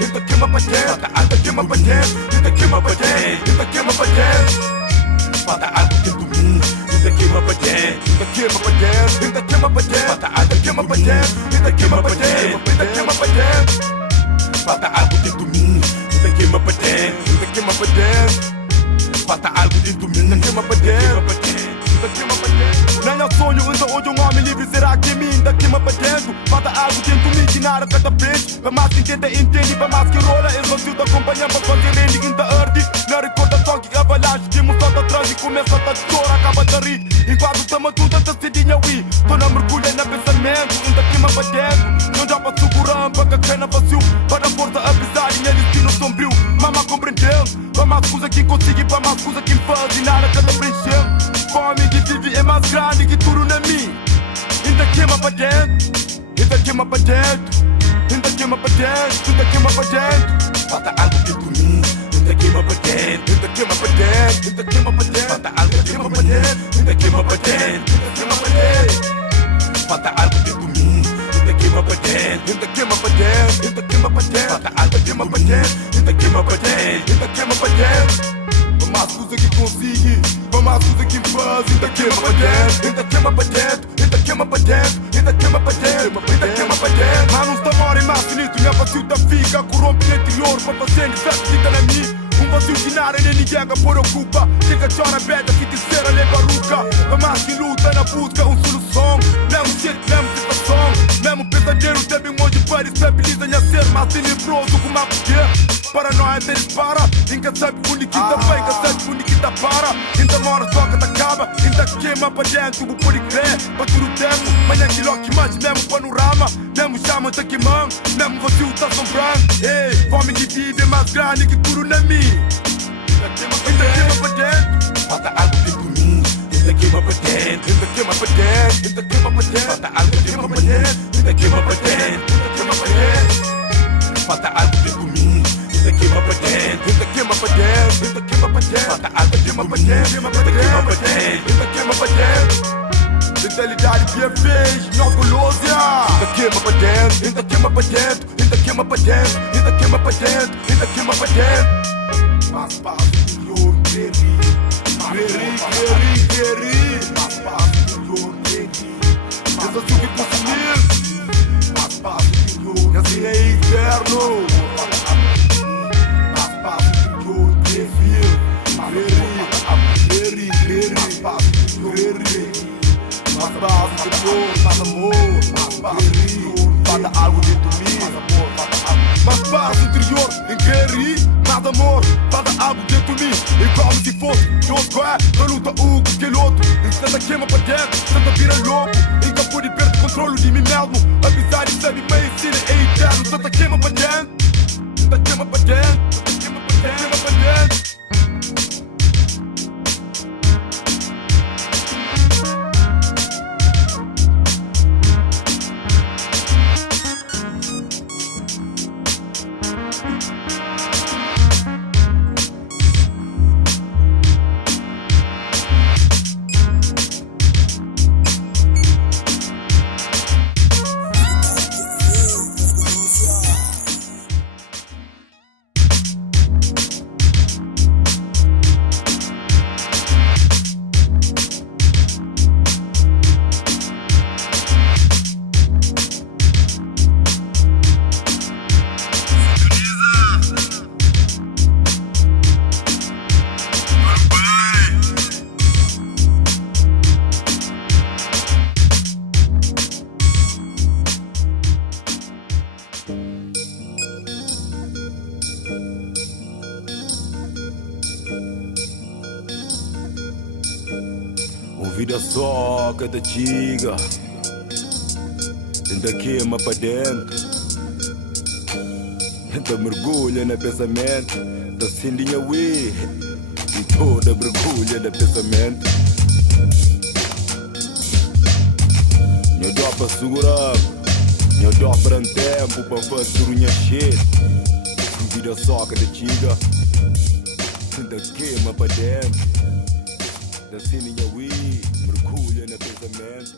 Ainda queima pra dentro, falta algo queima pra dentro. Ainda queima pra dentro, ainda queima pra dentro. Falta algo dentro de mim, ainda queima pra dentro. Ainda queima pra dentro, ainda queima pra dentro. Falta algo queima pra dentro, ainda queima pra dentro. Ainda queima pra dentro. Falta algo dentro de mim, ainda queima pra dentro. Ainda queima pra dentro. Falta algo dentro de mim, ainda queima pra dentro. Ainda queima pra dentro. Nem é sonho, ainda hoje um homem livre será que mim ainda queima pra dentro. Falta algo dentro de mim que nada tá da frente. Pra mais quem tenta entender, pra mais que rola. Eles vão te acompanhar pra fazer rende ainda arde. Na recordação que avalanche, que moção tá atrás e começa a tá de choro, acaba de rir. Enquanto tamo tudo tá cedinha, ui. Tô na mergulha na pensamento, ainda queima pra dentro. Não dá pra segurar, pra que cana vazio. Para a força apesar e nele destino sombrio. Mama compreendeu, pra mais coisa que consigo, pra mais coisa que faz e nada que tá preenchendo. Fome que vive é mais grande que tudo na mim. Ainda queima pra dentro, ainda queima pra dentro. Ainda queima pra dentro, ainda queima pra dentro. Falta algo dentro de mim, ainda queima pra dentro. Ainda queima pra dentro, ainda queima pra dentro. Falta algo queima pra dentro, ainda queima pra dentro. Ainda queima pra dentro. Falta algo dentro de mim, ainda queima pra dentro. Ainda queima pra dentro, ainda queima pra dentro. Falta algo queima pra dentro, ainda queima pra dentro. Ainda queima pra dentro. Pra mais coisa que consigo, pra mais coisa que faz. Ainda queima pra dentro, ainda queima pra dentro. Ainda queima pra dentro, ainda queima pra dentro. Ainda queima pra dentro. Mas não está mora mais finito, minha vazio da fica. Corrompe o interior, pra fazer necessita na mim. Um vazio que nada nem ninguém por ocupa. Chega chora beta, que te cera leva ruca. Pra mais que luta na busca, solução. Mesmo shit, mesmo situação. Mesmo pesadelo, teve um monte para estabiliza a ser mais tenebroso como a poder. Paranoia deles para, ninguém sabe onde que tá bem, ninguém sabe onde que tá para. Ainda mora só que tá acaba, ainda queima pra dentro, vou pôr crer, pra tudo tempo. Manhã que logo mais, mesmo panorama, mesmo chama tá queimando, mesmo vazio tá assombrando. Ei, fome que vive é mais grande que tudo na mim. Ainda queima pra dentro, falta algo dentro de mim. Ainda queima pra dentro, ainda queima pra dentro, ainda queima pra dentro. Falta algo queima pra dentro, ainda queima pra dentro, ainda queima pra dentro. Falta algo dentro de mim. Ainda queima pra dentro, ainda queima pra dentro, ainda queima pra dentro. Falta algo queima pra dentro, ainda queima pra dentro, ainda queima pra dentro. Mentalidade que é fez, nós golosas. Ainda queima pra dentro, ainda queima pra dentro, ainda queima pra dentro, ainda queima pra dentro, ainda queima pra dentro. Mas passa do interior, queri, mas passa do interior, queri. Mas assim que consumir, mas passa do interior, e assim é inferno. Faz amor, falta algo dentro de mim. Mas paz interior, em querer, nada amor, falta algo dentro de mim. E como se fosse, de outro é, eu luta o que aquele outro. E senta queima pra dentro, senta vira louco. E capô de perder o controle de mim mesmo. Apesar de ser meio ensina, é eterno. Senta queima pra dentro, senta queima pra dentro, senta queima pra dentro, queima pra dentro. Vida só cada giga, ainda queima pra dentro, ainda mergulha no pensamento, da cindinha we, e toda mergulha no pensamento. Não dá pra segurar, não dá pra tempo pra fazer minha shit. Vida só cada giga, ainda queima pra dentro. Da cindinha we, mergulha no pensamento.